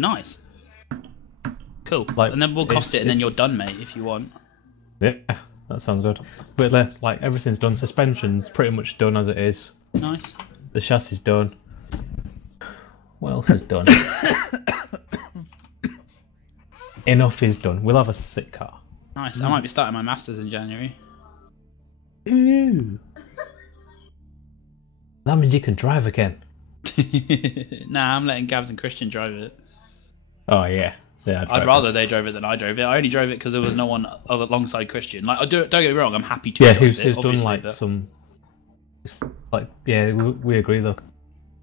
nice. Cool. Like, and then we'll cost it, and then you're done, mate, if you want. Yeah, that sounds good. But like everything's done. Suspension's pretty much done as it is. Nice. The chassis done. What else is done? Enough is done. We'll have a sick car. Nice. I might be starting my masters in January. Ooh. That means you can drive again. Nah, I'm letting Gabs and Christian drive it. Oh yeah. Yeah, I'd rather they drove it than I drove it. I only drove it because there was no one alongside Christian. Like, don't get me wrong, I'm happy to. Yeah, drive who's done like but... some, like we agree though.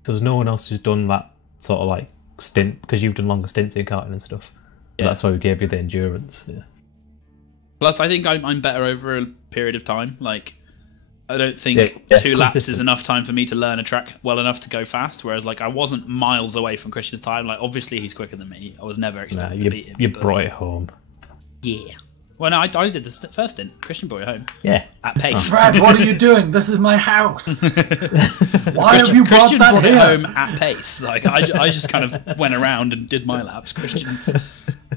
There's no one else who's done that sort of like stint because you've done longer stints in karting and stuff. Yeah. That's why we gave you the endurance. Yeah. Plus, I think I'm better over a period of time. Like, I don't think 2 laps is enough time for me to learn a track well enough to go fast. Whereas, like, I wasn't miles away from Christian's time. Like, obviously he's quicker than me. I was never expecting to beat him. You brought it home. Yeah. Well, no, I did the first stint. Christian brought it home. Yeah. At pace. Brad, what are you doing? This is my house. Why have you Christian brought brought that it here? home at pace. Like, I just kind of went around and did my laps. Christian,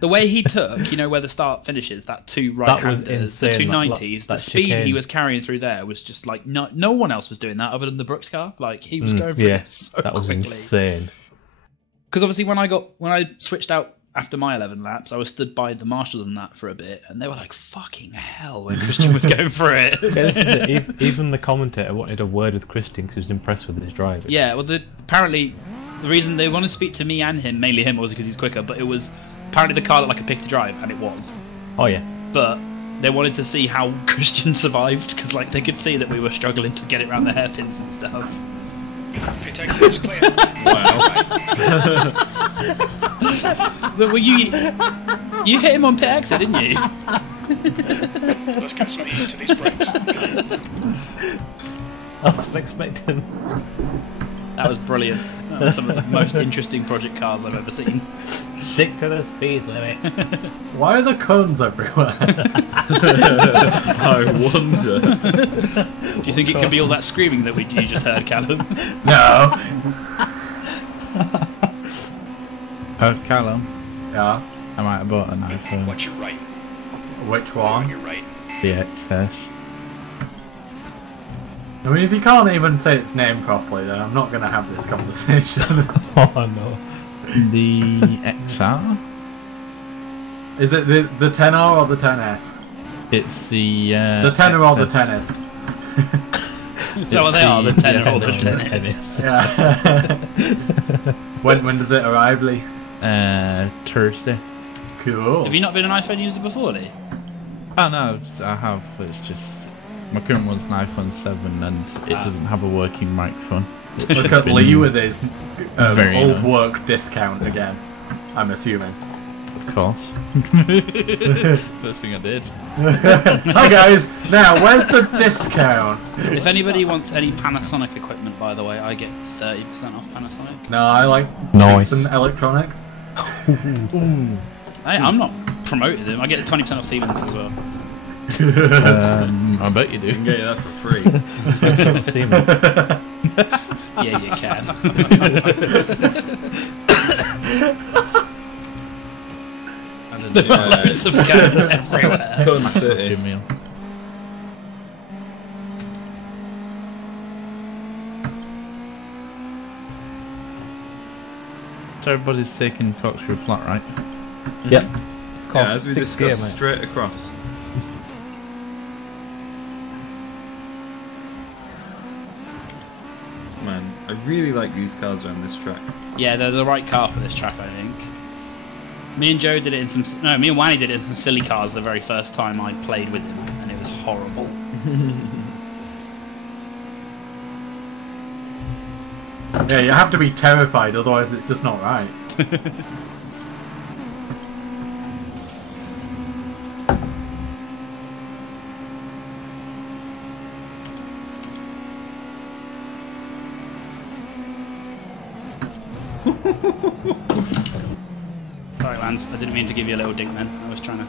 the way he took, you know, where the start finishes, that 2 right-handers, the 290s, the speed he was carrying through there was just like no one else was doing that other than the Brooks car. Like, he was going through it so that was quickly. Insane. Because obviously when I switched out after my 11 laps, I was stood by the marshals and that for a bit, and they were like, "Fucking hell!" when Christian was going for it. Yeah, this is it. Even the commentator wanted a word with Christian because he was impressed with his driving. Yeah, well, apparently the reason they wanted to speak to me and him, mainly him, was because he's quicker. But it was apparently the car looked like a pick to drive, and it was. Oh yeah. But they wanted to see how Christian survived because, like, they could see that we were struggling to get it around the hairpins and stuff. But well, you hit him on pit exit, didn't you? Let's get some heat to these brakes. I wasn't expecting. That was brilliant. That was some of the most interesting project cars I've ever seen. Stick to the speed limit. Why are the cones everywhere? I wonder. Do you think it could be all that screaming that you just heard, Callum? No. Callum, Yeah. I might have bought an iPhone. Watch your right. Which On one? your right. The XS. I mean, if you can't even say its name properly, then I'm not going to have this conversation. Oh no. The XR? Is it the 10R or the 10S? It's the... The 10R or the XS. 10S? So they are, the 10 or the 10S. Yeah. when does it arrive, Lee? Thursday. Cool. Have you not been an iPhone user before, Lee? Oh no, I have. It's just... My current one's an iPhone 7 and it doesn't have a working microphone. Look at Lee with his Very old nice. work discount again, I'm assuming. Of course. First thing I did. Hi guys, now where's the discount? If anybody wants any Panasonic equipment, by the way, I get 30% off Panasonic. No, I like Nice. Dixon Electronics. Hey, I'm not promoting them. I get 20% off Siemens as well. I bet you do. I can get you that for free. Yeah, you can. There are loads of cans everywhere. Cone Must be City. a meal. So everybody's taking Corkscrew flat, right? Yep. Yeah, as we 6 gear, discussed, mate. straight across. Man, I really like these cars around this track. Yeah, they're the right car for this track, I think. Me and Joe did it in some... No, me and Wanny did it in some silly cars the very first time I played with him, and it was horrible. Yeah, you have to be terrified, otherwise it's just not right. Sorry, Lance, I didn't mean to give you a little dink then. I was trying to...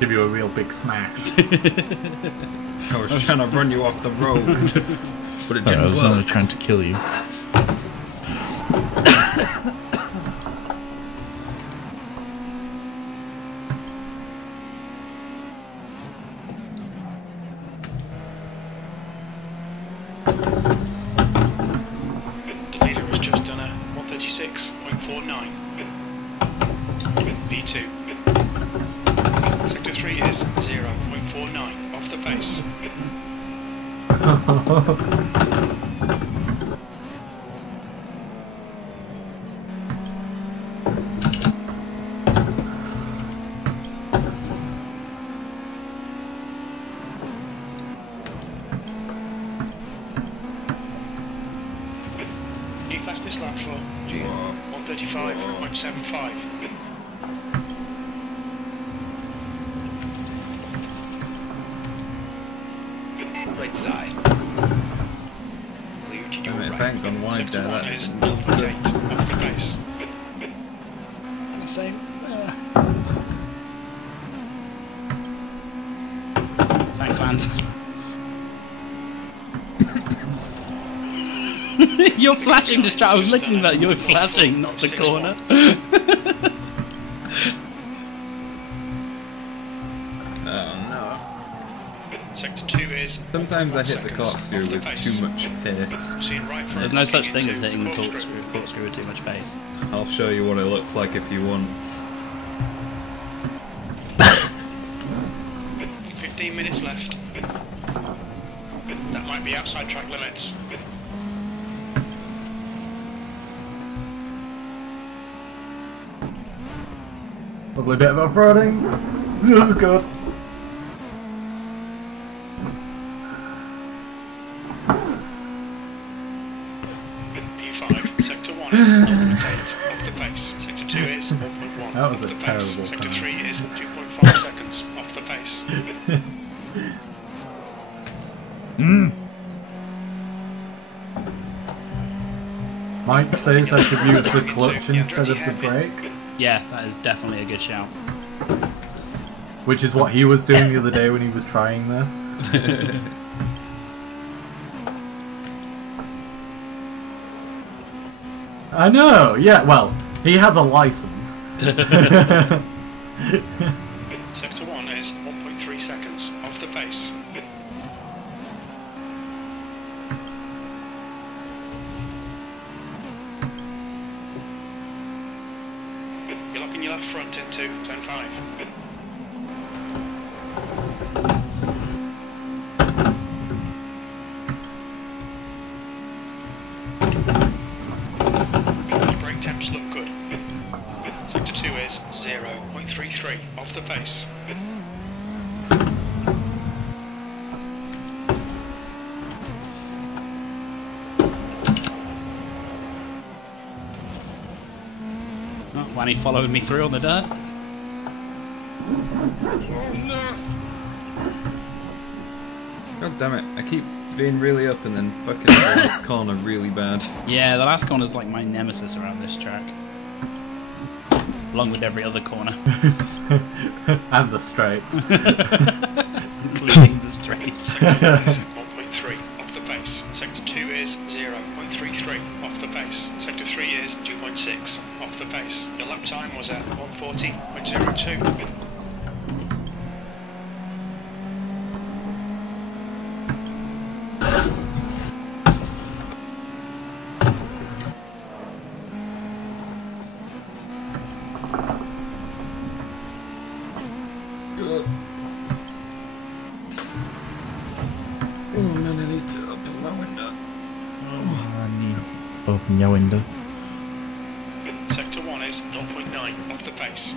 Give you a real big smash. I was trying to run you off the road, but it I didn't was only work. trying to kill you. 0.49. B2. Sector 3 is 0.49 off the pace. New fastest lap for G 135.75. Right side. Clear to your right. If I ain't gone wide there, that is 0.8 off the pace. The same. Thanks, Vans. You're flashing to try. I was looking at you flashing, not the corner. Sector 2 is. Sometimes I hit the corkscrew with too much pace. There's no such thing as hitting the corkscrew with too much pace. I'll show you what it looks like if you want. 15 minutes left. That might be outside track limits. Probably a bit of off-roading. Oh god. P5, Sector 1 is 0.8 off the pace. Sector 2 is 1.1 That was off a the pace. terrible Sector time. 3 is 2.5 seconds off the pace. Mike says I should use the clutch instead of the brake, Yeah, that is definitely a good shout. which is what he was doing the other day when he was trying this. I know, yeah, well, he has a license. Sector 1 is 1.3 seconds off the pace. You're locking your left front into turn 5. Your brake temps look good. Sector 2 is 0.33 off the pace. Oh, Wanny followed me through on the dirt. God damn it, I keep being really up and then fucking this corner really bad. Yeah, the last corner's like my nemesis around this track. Along with every other corner. And the straights. Including the straights. 1.3 off the pace. Sector 2 is 0.33 off the pace. Sector 3 is 2.6 off the pace. Your lap time was at 140.02. Oh man, I need to open my window. Open your window. Sector 1 is 0.9 off the pace.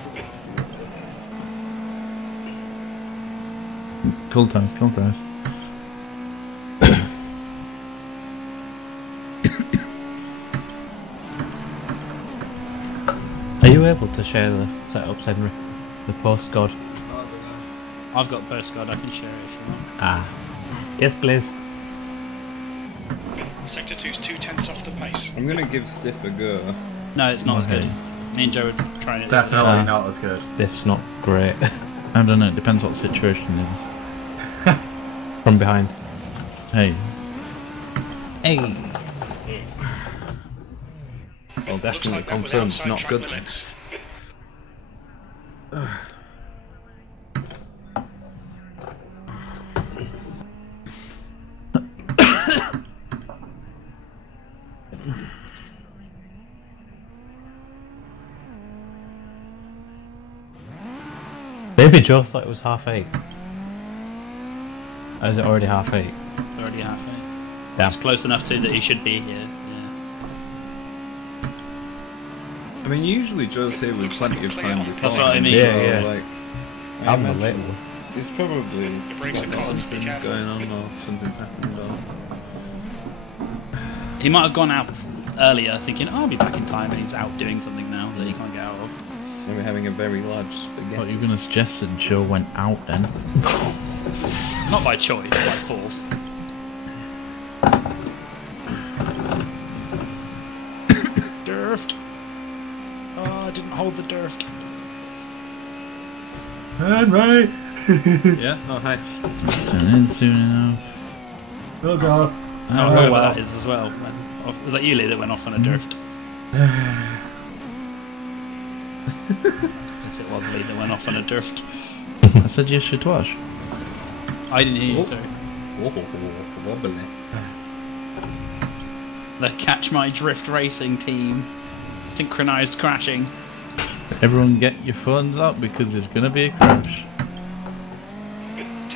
Cool times, cool times. Are you able to share the setups, Henry? The postcode? I've got postcard, I can share it if you want. Ah. Yes, please. Sector 2's 2/10 off the pace. I'm gonna give Stiff a go. No, it's not as Okay. good. Me and Joe were trying it. Definitely not as good. Stiff's not great. I don't know, it depends what the situation is. From behind. Hey. Hey! Well, Looks definitely like that was confirmed it's outside not track good. limits. Maybe Joe thought it was 8:30. Or is it already 8:30? Already 8:30. Yeah. It's close enough to that he should be here. I mean, usually Joe's here with plenty of time before. That's what I mean. Yeah. Like, I'm the late one. it's probably brakes are like, cold, something be careful. going on or something's happened. Or... He might have gone out earlier thinking, oh, I'll be back in time, and he's out doing something now that he can't get out of. Maybe having a very large spaghetti. What, you're going to suggest that Joe went out then? Not by choice, by force. Durft. Oh, I didn't hold the Durft. Henry! Yeah, oh hi. Turn in soon enough. Oh god. I don't know where that is as well. Was that you, Lee, that went off on a Durft? Yes, it was Lee that went off on a Durft. I said yes, it was. I didn't hear you, sorry. Oh, wobbly. The Catch My Drift racing team. Synchronized crashing. Everyone get your phones out because there's going to be a crash.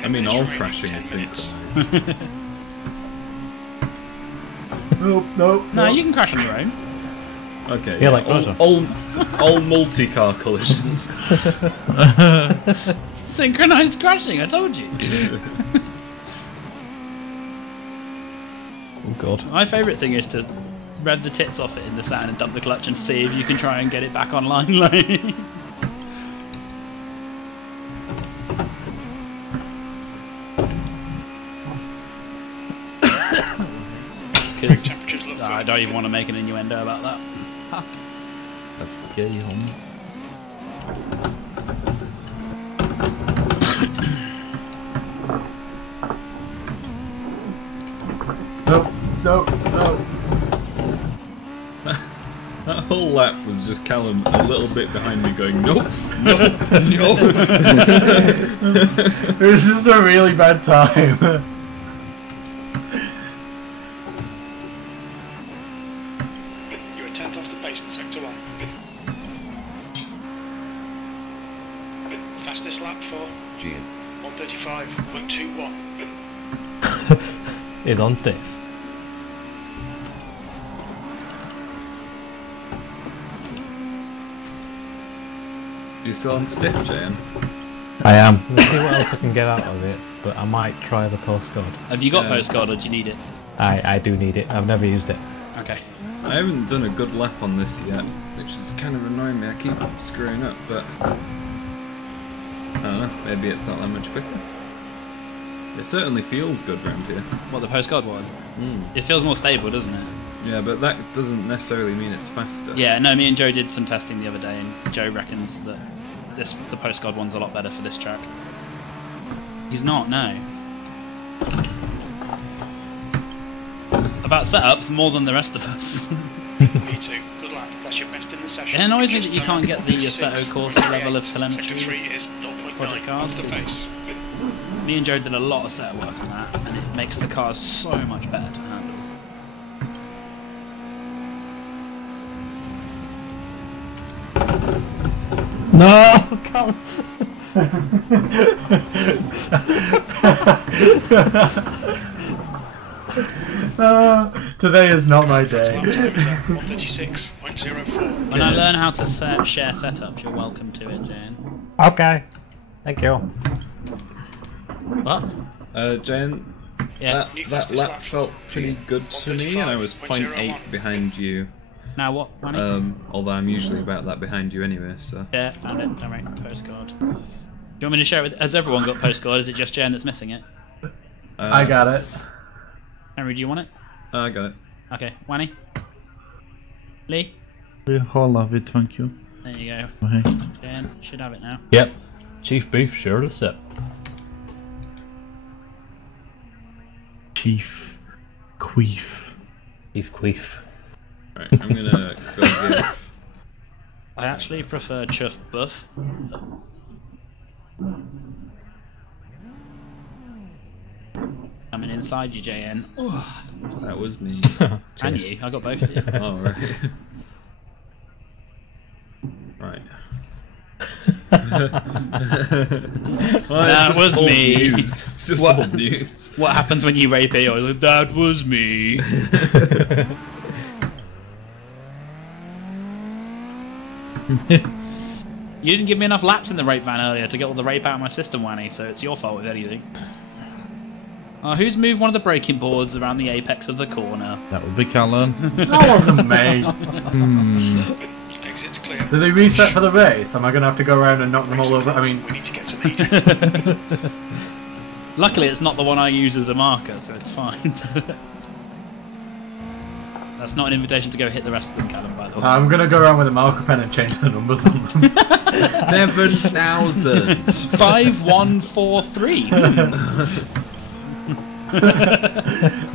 I mean, all crashing is synchronized. Nope, nope. No, you can crash on your own. Okay, Yeah, like all multi-car collisions. Synchronized crashing, I told you. Oh god. My favourite thing is to rev the tits off it in the sand and dump the clutch and see if you can try and get it back online. Because I don't even want to make an innuendo about that. That's gay, home. Nope, nope, nope. That whole lap was just Callum a little bit behind me going, nope, nope, nope. It was just a really bad time. You were 10th off the pace in sector 1. Fastest lap for Gian. 135.21. Is on stiff. You still on stiff, Jan? I am. Let's see what else I can get out of it, but I might try the postcard. Have you got postcard or do you need it? I do need it. I've never used it. Okay. I haven't done a good lap on this yet, which is kind of annoying me. I keep screwing up, but I don't know, maybe it's not that much quicker. It certainly feels good round here. What, the postcard one? It feels more stable, doesn't it? Yeah, but that doesn't necessarily mean it's faster. Yeah, no, me and Joe did some testing the other day, and Joe reckons that the postcard one's a lot better for this track. He's not, no. About setups more than the rest of us. Me too. Good luck. That's your best in the session. It annoys me that you can't get the Assetto Corsa level of Sector telemetry 3 is 0.9 project cars. off the pace. Me and Joe did a lot of setup work on that, and it makes the cars so much better to handle. No, can't. Today is not my day. Lap time is at 136.04. When I learn how to share setups, you're welcome to it, Jane. Okay. Thank you. What? Jan, Yeah. that lap felt pretty good to me, and I was 0.8 behind you. Now what, Manny? Although I'm usually about that behind you anyway, so. Yeah, found it. Don't worry. Postcard. Do you want me to share it with... Has everyone got postcard? Is it just Jen that's missing it? I got it. Henry, do you want it? I got it. Okay. Wanny? Lee? We all have it, thank you. There you go. Okay. Jen should have it now. Yep. Chief Beef, sure to sit. Chief Queef. Chief Queef. Right, I'm gonna go give. I actually prefer Chuff Buff. Coming inside you, JN. That was me. And you. I got both of you. Oh, right. Right. That was me. News. It's just old news. What happens when you rape it? Like, that was me. You didn't give me enough laps in the rape van earlier to get all the rape out of my system, Wanny, so it's your fault if anything. Who's moved one of the braking boards around the apex of the corner? That would be Callum. That wasn't me. Exit's clear. Do they reset for the race? Am I going to have to go around and knock them all over? I mean, We need to get to meet. Luckily, it's not the one I use as a marker, so it's fine. That's not an invitation to go hit the rest of them, Callum, by the way. I'm going to go around with a marker pen and change the numbers on them. 7,000. 5143.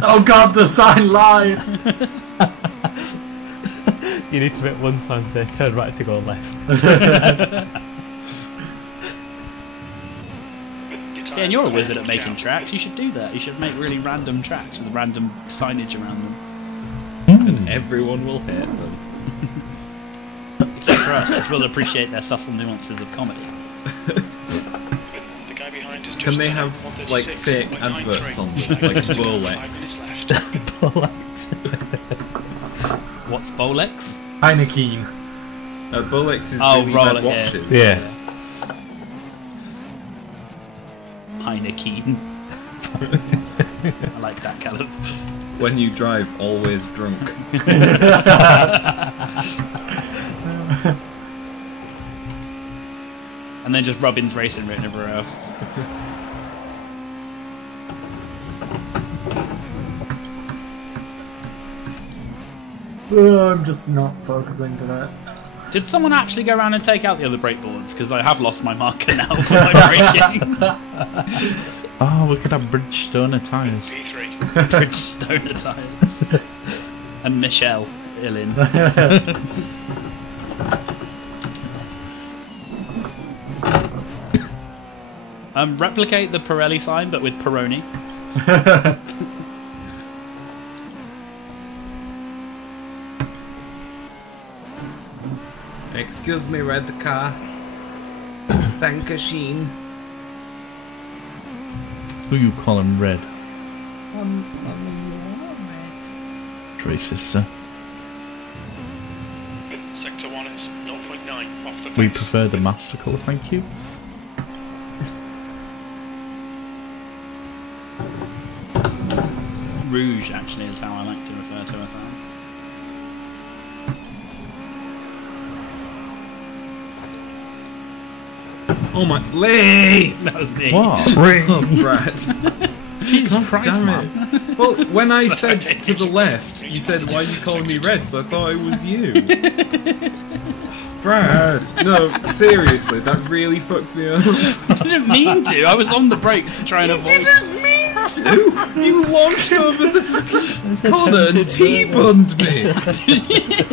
Oh god, the sign lied! You need to make one sign say turn right to go left. Yeah, and you're a wizard at making tracks. You should do that. You should make really random tracks with random signage around them. And everyone will hate them. Except for us, because we'll appreciate their subtle nuances of comedy. The guy behind has just Can they done have 136.93. like fake adverts on them, like Bolex? What's Bolex? Heineken. Bolex is Oh, really Rolex, bad watches. Yeah. Heineken. I like that, Callum. When you drive, always drunk. And then just Robin's Racing written everywhere else. Oh, I'm just not focusing today. Did someone actually go around and take out the other brake boards? Because I have lost my marker now for my braking. Oh, we could have Bridgestone tyres. P3. Bridgestone tyres. And Michelle Illin. Replicate the Pirelli sign, but with Peroni. Excuse me, red car. Thank a sheen. Who you calling red? Racist, sir. Sector 1 is 0.9 off the pace. We prefer the master colour, thank you. Rouge, actually, is how I like to refer to it as. Oh my... Lee! That was me. What? Oh, Brad. Jesus Christ, Damn man. it. Well, when I said to the left, you said, why are you calling me red? So I thought it was you. Brad. No, seriously, that really fucked me up. I didn't mean to. I was on the brakes to try and avoid. You didn't mean to! You launched over the freaking corner and T-bunned me!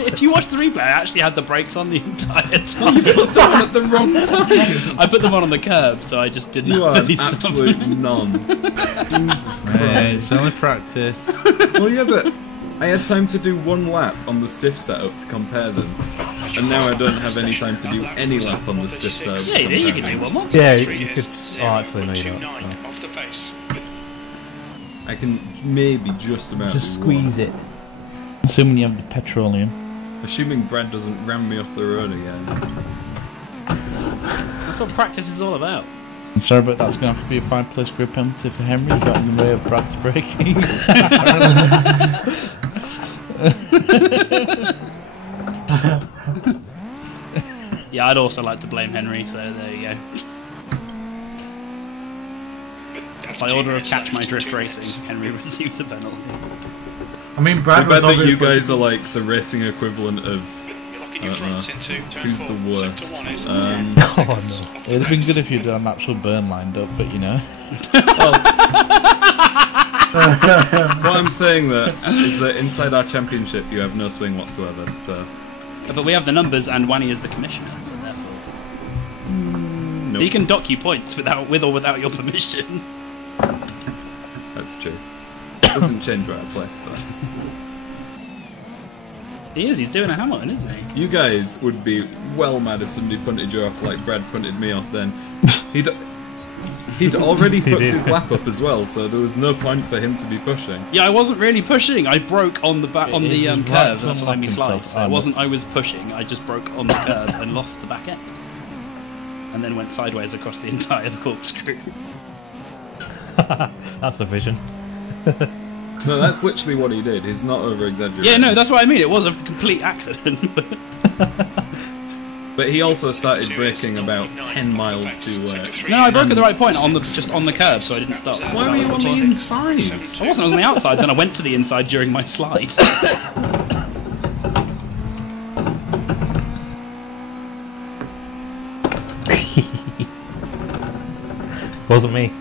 If you watch the replay, I actually had the brakes on the entire time. You put that on at the wrong time! I put them on the curb, so I just didn't You have are any an stuff. absolute nonce. Jesus Hey, Christ. it's only practice. Well, yeah, but I had time to do one lap on the stiff setup to compare them. And now I don't have any time to do any lap on the stiff setup to Yeah, compare you can them. do one more. Yeah, 3 you is could. Oh, actually, no, you don't. 0.29 No. off the pace. I can maybe just about Just do squeeze one. it. Assuming you have the petroleum. Assuming Brad doesn't ram me off the road again. That's what practice is all about. I'm sorry, but that's going to have to be a 5+ grid penalty for Henry. You got in the way of Brad's braking. Yeah, I'd also like to blame Henry, so there you go. That's By 2 order of minutes Catch left, My Drift 2 Racing, minutes. Henry receives a penalty. I mean, I Brad was bet that you obviously... guys are like the racing equivalent of... You're locking I your don't know. fronts into turn Who's 4. the worst? Sector 1 is 10 Oh, no. seconds off the It'd have been pace. good if you'd done an actual burn lined up, but you know. What I'm saying that is that inside our championship you have no swing whatsoever, so... But we have the numbers, and Wanny is the commissioner, so therefore... Nope. He can dock you points with or without your permission. That's true. Doesn't change where I place though. He is. He's doing a Hamilton, isn't he? You guys would be well mad if somebody punted you off like Brad punted me off then. He'd already fucked his lap up as well, so there was no point for him to be pushing. Yeah, I wasn't really pushing. I broke on the back curve. That's what made me slide. So it wasn't I was pushing. I just broke on the curve and lost the back end, and then went sideways across the entire corkscrew. That's the vision. No, that's literally what he did. He's not over-exaggerating. Yeah, no, that's what I mean. It was a complete accident. But he also started braking about 10 miles too No, I broke at the right point, just on the curb, so I didn't stop. Why were you on the inside? I wasn't, I was on the outside, then I went to the inside during my slide. Wasn't me.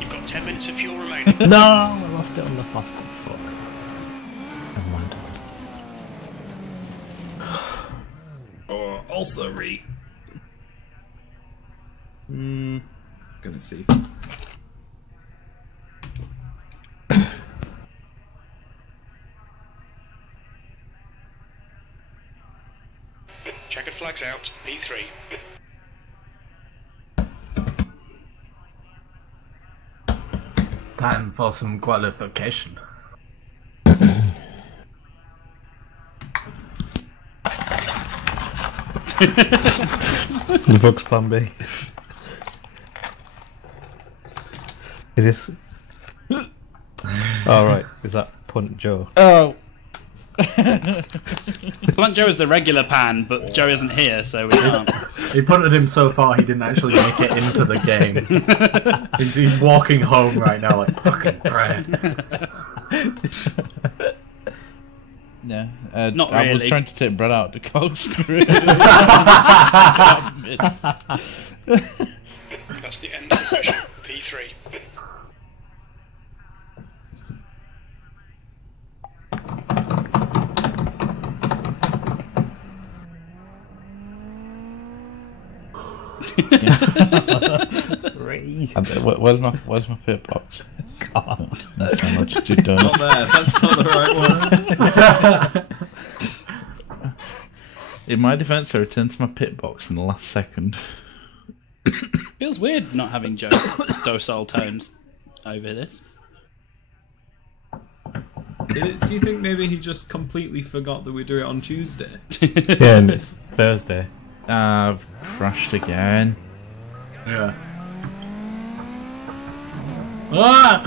You've got 10 minutes of fuel remaining. No, I lost it on the fast one. Fuck. Never mind. Oh, also re. Gonna see. Checkered flags out. P3. Time for some qualification. The book's plan B. Is this? Oh right, is that Punt Joe? Oh. Punt Joe is the regular pan, but Joe isn't here, so we can't. He punted him so far he didn't actually make it into the game. He's walking home right now like, fucking Brad. Yeah, Not I was really. trying to take Brad out to corkscrew. That's the end of the session. P3. Where's my pit box? God. I'll just do donuts. Not there, that's not the right one. In my defense, I returned to my pit box in the last second. Feels weird not having Joe's docile tones over this. Do you think maybe he just completely forgot that we do it on Tuesday? Yeah, and it's Thursday. I've crashed again. Yeah. Ah!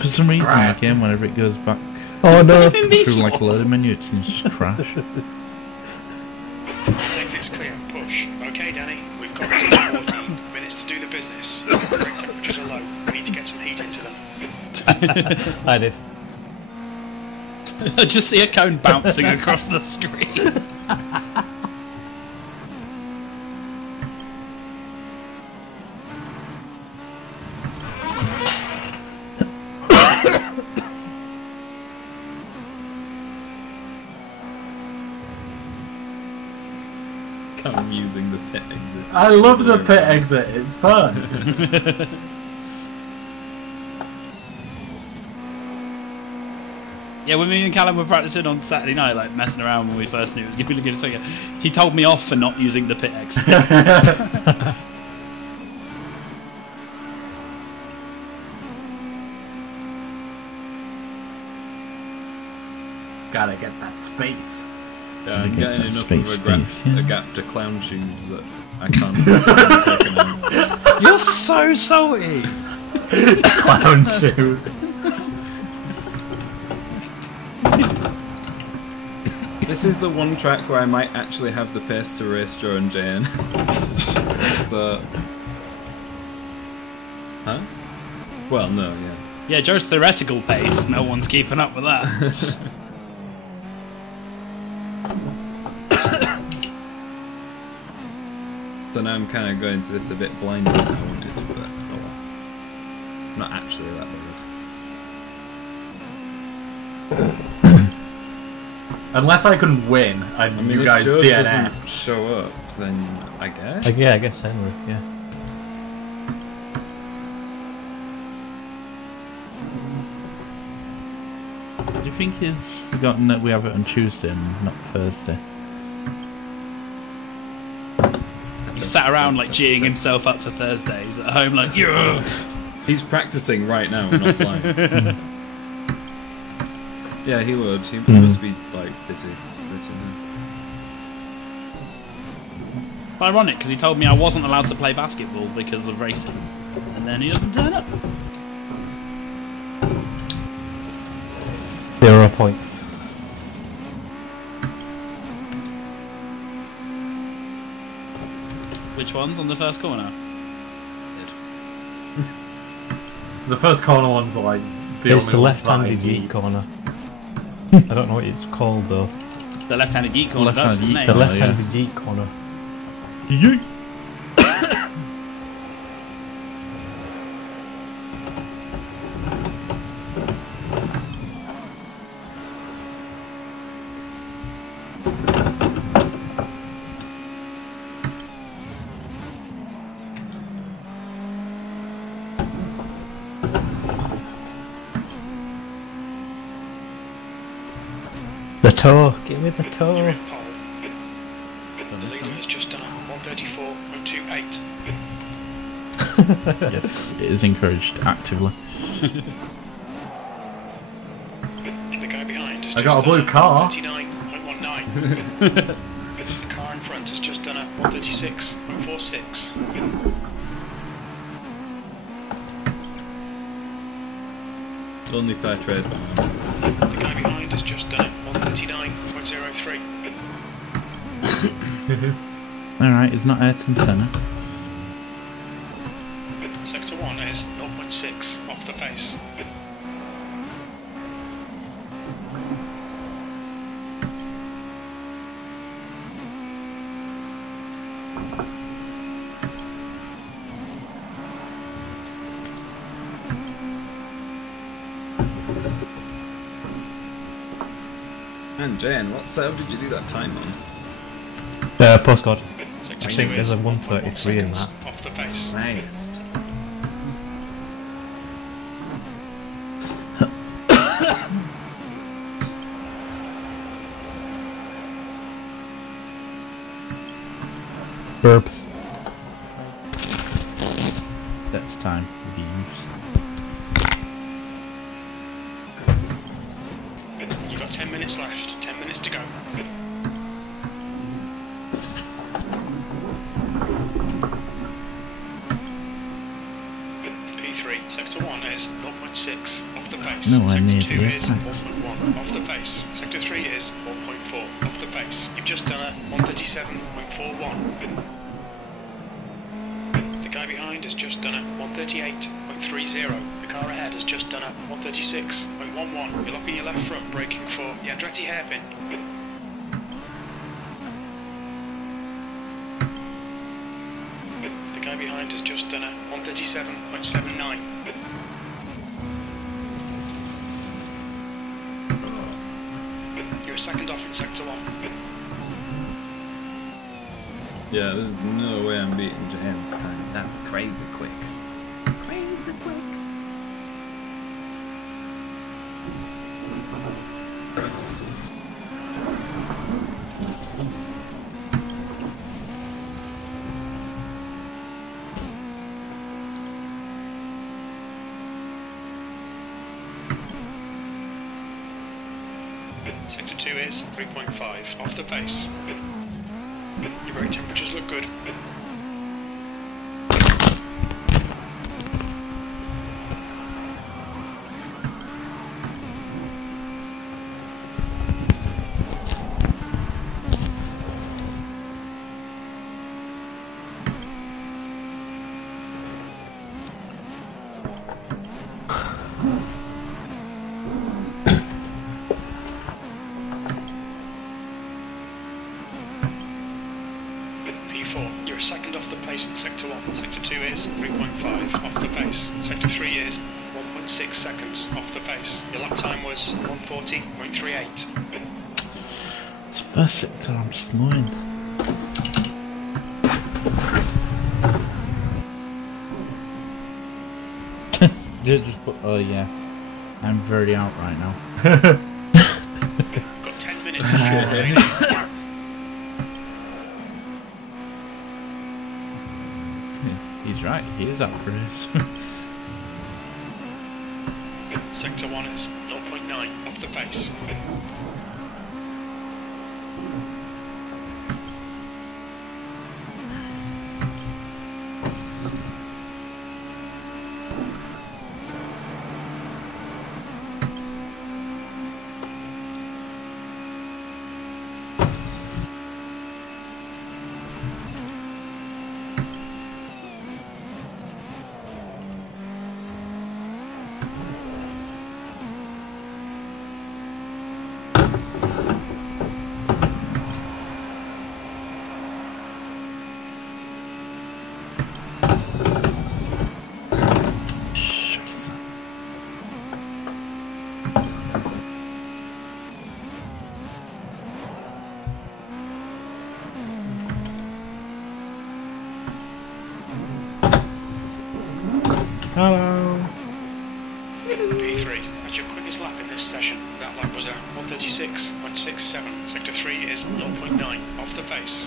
For some reason, the game, whenever it goes back Oh no! through like a loading menu, it seems to just crash. Exit's clear. Push. Okay, Danny. We've got 14 minutes to do the business. Brake temperatures are low. We need to get some heat into them. I did. I just see a cone bouncing across the screen. I'm using the pit exit. I love the pit exit, it's fun. Yeah, when me and Callum were practicing on Saturday night, like messing around when we first knew it was going to be good, so he told me off for not using the pit exit. Gotta get that space. Yeah, I'm getting enough space, of yeah. a gap to clown shoes that I can't possibly take them out. You're so salty! Clown shoes. This is the one track where I might actually have the pace to race Joe and Jane. So... Huh? Well, no, yeah. Yeah, Joe's theoretical pace, no one's keeping up with that. So now I'm kind of going to this a bit blinded than I wanted, but oh well. Not actually that bad. Unless I can win, and I mean, you guys if Joe DNF. doesn't show up, then I guess. Yeah, I guess Henry. Yeah. Do you think he's forgotten that we have it on Tuesday and not Thursday? He sat around like geeing himself up for Thursday. He's at home like, yeah. He's practicing right now and offline. Yeah, he would. He must be like busy now. Ironic, because he told me I wasn't allowed to play basketball because of racing, and then he doesn't turn up. 0 points. Which one's on the first corner? The first corner ones are like It's the left-handed yeet corner. I don't know what it's called though. The left-handed yeet corner. That's his name. The left-handed yeet corner. Yeet. The toe, give me the toe. You're in pole. The leader has just done 134.28. Yes, it is encouraged actively. The guy behind has I got a blue car. 39.19. The car in front has just done a 136.46. It's only fair trade, but I'm honest. The guy behind has just done a 139.03. Alright, it's not Ayrton Senna. Sector 1 is 0.6 off the pace. And Jane, what serve did you do that time on? Postcode. Sector I 2 think there's is a 133 in that. off the pace. Christ. Burp. That's time. Beams. You've got 10 minutes left. 10 minutes to go. P3, Sector 1 is 0.6 off the pace. Nowhere near Sector 2 the is apex. 1.1 off the pace. Sector 3 is 1.4 off the pace. You've just done a 137.41. The guy behind has just done a 138.30. The car ahead has just done a 136.11. You're locking your left front, braking for the Andretti hairpin. The guy behind has just done a 137.79. You're a second off in Sector 1. Yeah, there's no way I'm beating Jane's time. That's crazy quick. Crazy quick. Sector 2 is 3.5 off the pace. Your brake temperatures look good. P4, you're a second off the pace in Sector 1. Sector 2 is 3.5 off the pace. Sector 3 is 1.6 seconds off the pace. Your lap time was 140.38. It's first sector, I'm slowing. Just put, oh yeah. I'm very out right now. Got 10 minutes of fuel remaining. He's right, he is out for his. Sector 1 is 0.9 off the pace. Hello. P3, that's your quickest lap in this session. That lap was at 136.67. Sector 3 is 0.9 off the pace.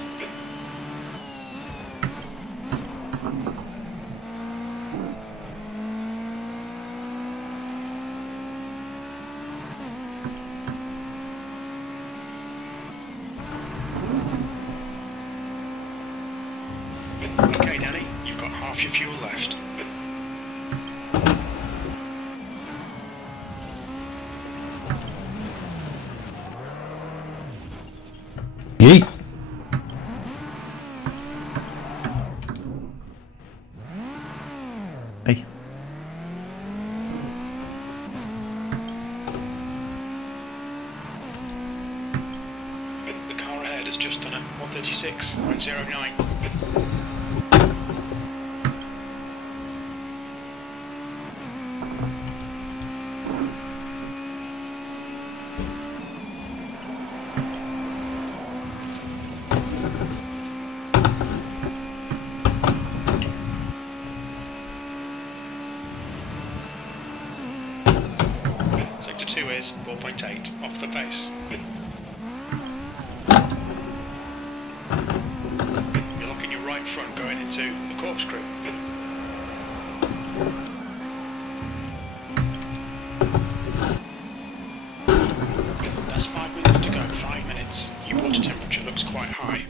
Okay, Danny, you've got half your fuel left. Yeet. Hey. The car ahead has just done a 136.09. Sector 2 is 4.8 off the pace. You're looking your right front going into the corkscrew. That's 5 minutes to go, 5 minutes. Your water temperature looks quite high.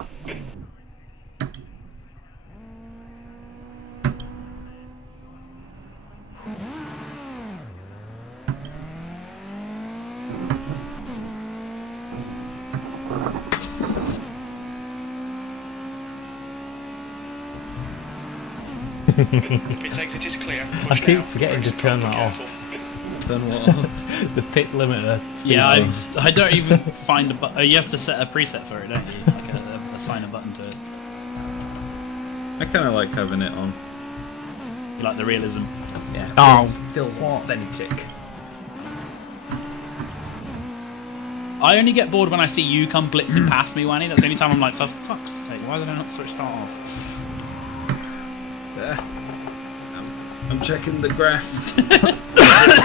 If it takes it is clear, I keep forgetting to turn that off. Then what? The pit limiter. Yeah, I don't even find a button. You have to set a preset for it, don't you? Like assign a button to it. I kind of like having it on. You like the realism. Yeah, feels authentic. I only get bored when I see you come blitzing past me, Wanny. That's the only time I'm like, for fuck's sake, why did I not switch that off? There. I'm checking the grass.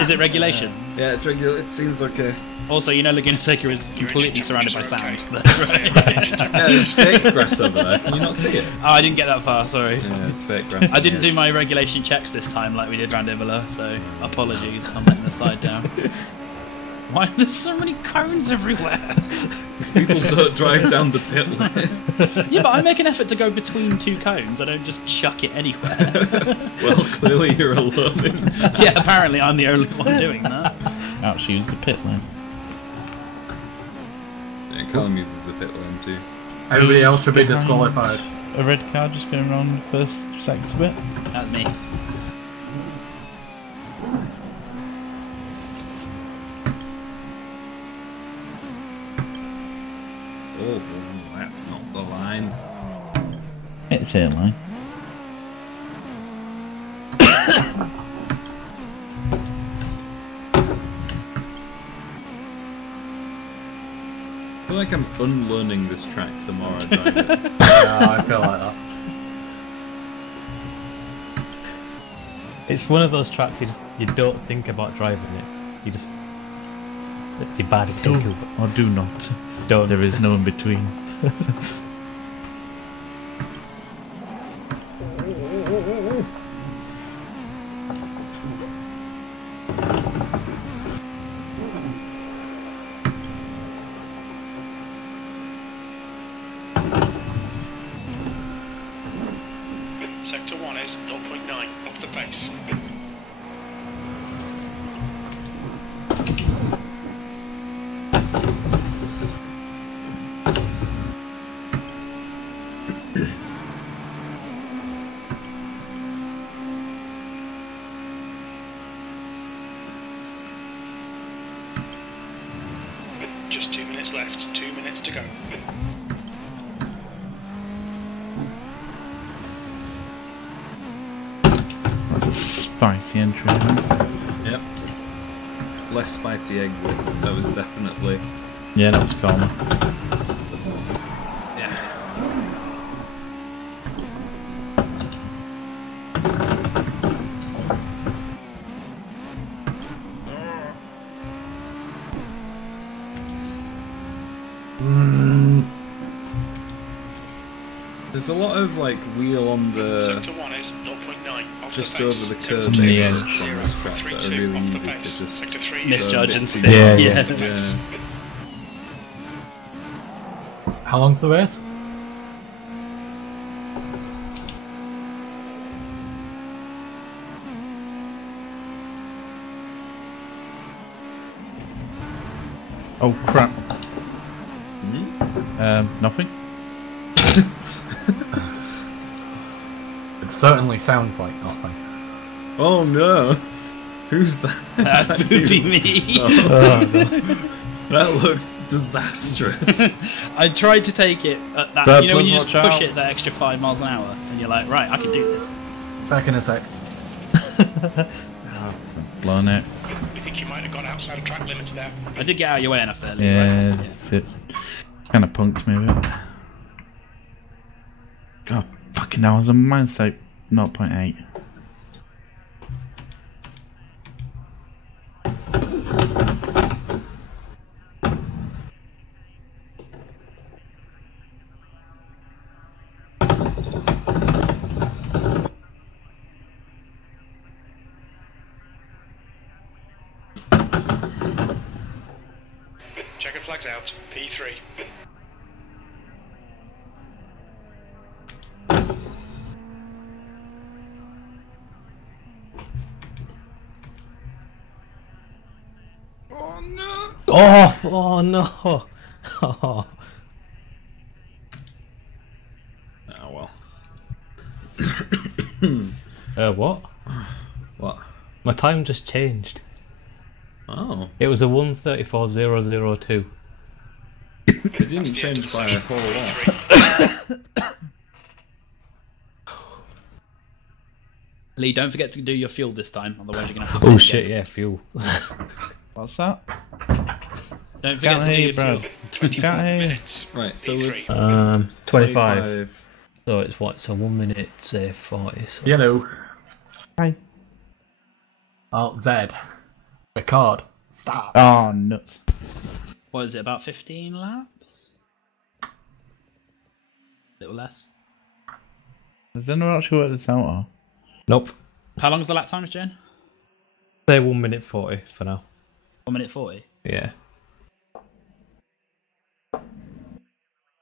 Is it regulation? Yeah, it's regular. It seems like a. Also, you know Laguna Seca is completely surrounded by sound. Yeah, there's fake grass over there. Can you not see it? Oh, I didn't get that far, sorry. Yeah, it's fake grass. I didn't do my regulation checks this time like we did round Imola, so apologies. I'm letting the side down. Why are there so many cones everywhere? Because people don't drive down the pit lane. Yeah, but I make an effort to go between two cones. I don't just chuck it anywhere. Well, clearly you're alone. Yeah, apparently I'm the only one doing that. Actually, use the pit lane. Yeah, Callum uses the pit lane too. Everybody else should be disqualified. A red car just going around the first sector bit. That's me. Oh, that's not the line. It's here, line. I feel like I'm unlearning this track the more I drive it. Yeah, I feel like that. It's one of those tracks you don't think about driving it. You just the body take you. Or do not. Don't. There is no in between. Sector 1 is 0.9 off the pace. Just 2 minutes left, 2 minutes to go. That's a spicy entry. Yep. Less spicy exit. That was definitely. Yeah, that was calmer. Yeah. There's a lot of like wheel on the Sector 1 is 0.9 off just the pace. over the Sector curve 2 is exits on this track that are 0.32 really off the easy to pace. just Sector 3 is Misjudge and spin. Yeah, Yeah. yeah. How long's the race? Oh crap. Nothing. It certainly sounds like nothing. Oh no! Who's that? That would be me. Oh, that looked disastrous. I tried to take it at that. But You know when you watch just push out. it that extra 5 miles an hour, and you're like, right, I can do this. Back in a sec. Blown it. You think you might have gone outside of track limits there? I did get out of your way enough early. Yeah, Right? it's it. Kind of punked me a bit. God, fucking hell, I was a minus like 0.8. Checker flags out. P3. Oh no! Oh. Oh well. What? What? My time just changed. Oh. It was a 1:34.002. It didn't change by a whole lot. Lee, don't forget to do your fuel this time, otherwise you're gonna have to do Oh it shit! again. Yeah, fuel. What's that? Don't forget Can't to do hear your you, bro. fuel. 21 Can't hear you. minutes. Right, so we're P3. 25. So it's what? So 1 minute, say 40. So. Yellow. Hi. Alt Z. Record. Start. Oh, nuts. What is it? About 15 laps? A little less. Has anyone actually worked this out? Or? Nope. How long's the lap times, Jen? Say 1 minute 40 for now. 1 minute 40. Yeah.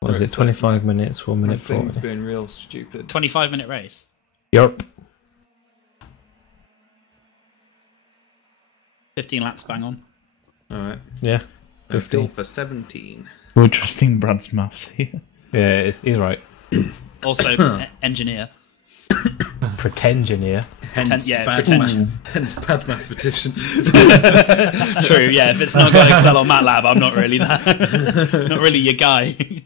What was Right, it? 25 minutes, 1 minute this thing's 40. been real stupid. 25-minute race. Yup. 15 laps, bang on. Alright. Yeah. I 15. feel for 17. We're trusting Brad's maths here. Yeah, he's right. Also, engineer. Pretengineer. Hence, yeah, bad pretend- hence bad mathematician. True, yeah. If it's not got Excel or MATLAB, I'm not really that. Not really your guy.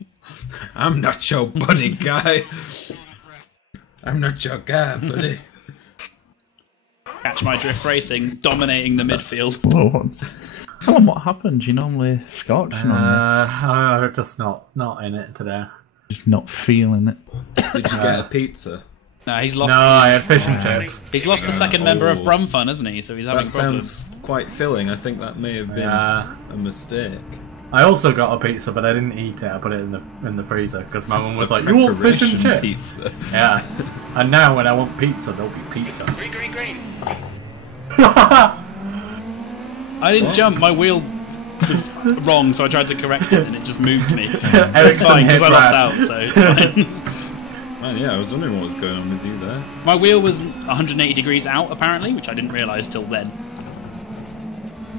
I'm not your buddy, guy. I'm not your guy, buddy. Catch my drift racing, dominating the midfield. Whoa, tell them what happened. You normally Scotch on I'm just not in it today. this. Just not feeling it. Did you get a pizza? No, he's lost. No, I had fish and chips. He's lost the second member of Brum Fun, hasn't he? So he's having problems. That sounds quite filling. I think that may have been a mistake. I also got a pizza, but I didn't eat it. I put it in the freezer because my mum was like, "You want fish and chips?" Pizza. Yeah. And now when I want pizza, there'll be pizza. Green, green, green. I didn't jump. My wheel was wrong, so I tried to correct it, and it just moved me. It's Ericsson fine because hit I lost Brad. out, so it's fine. Man, yeah, I was wondering what was going on with you there. My wheel was 180 degrees out, apparently, which I didn't realise till then.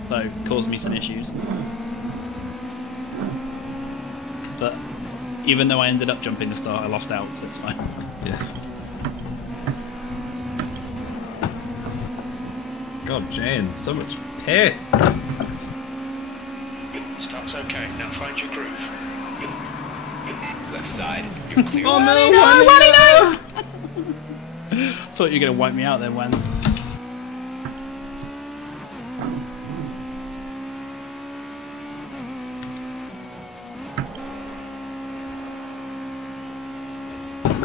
So it caused me some issues. But even though I ended up jumping the start, I lost out, so it's fine. Yeah. God, Jane, so much piss. Start's okay. Now find your groove. Left side. You're clear. Oh no, Thought you were going to wipe me out then, Wens.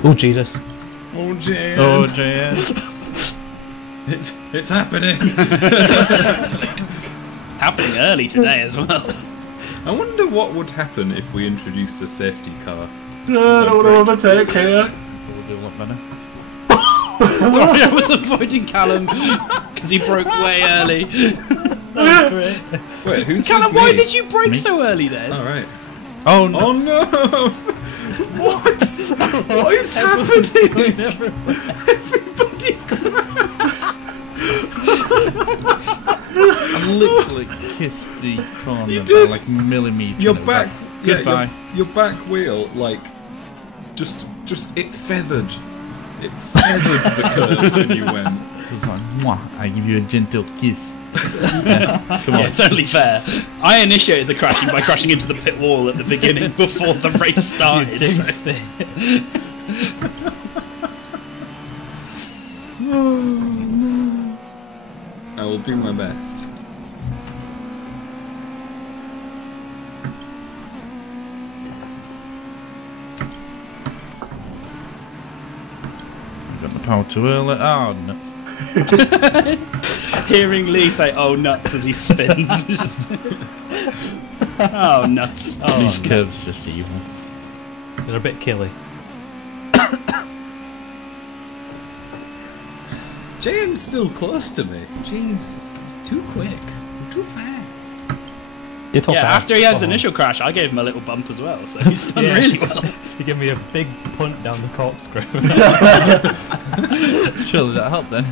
Oh Jesus! Oh, Jane. Oh, JN. It's happening. Happening early today as well. I wonder what would happen if we introduced a safety car. No, I don't want to overtake here. We'll do a lot better. Sorry, I was avoiding Callum because he broke way early. Wait, who's Callum, with why me? did you break so early then? All right. Oh no! Oh no! What? What is happening? Everybody! I literally kissed the corner You by did. like millimetre. Your and it was back, like, yeah, goodbye. your back wheel, like, just it feathered. It feathered the curve when you went. It was like, mwah, I give you a gentle kiss. Come on. Yeah, it's only fair. I initiated the crashing by crashing into the pit wall at the beginning before the race started. So. I will do my best. Got the power too early. Oh, nuts. Hearing Lee say "oh nuts" as he spins. Just... oh nuts! These curves just evil. They're a bit killy. Jane's still close to me. Jesus, too quick. You're too fast. You're top Yeah, fast. after he had his Come on. initial crash, I gave him a little bump as well, so he's done Yeah. really well. You give me a big punt down the corkscrew. Surely that helped then.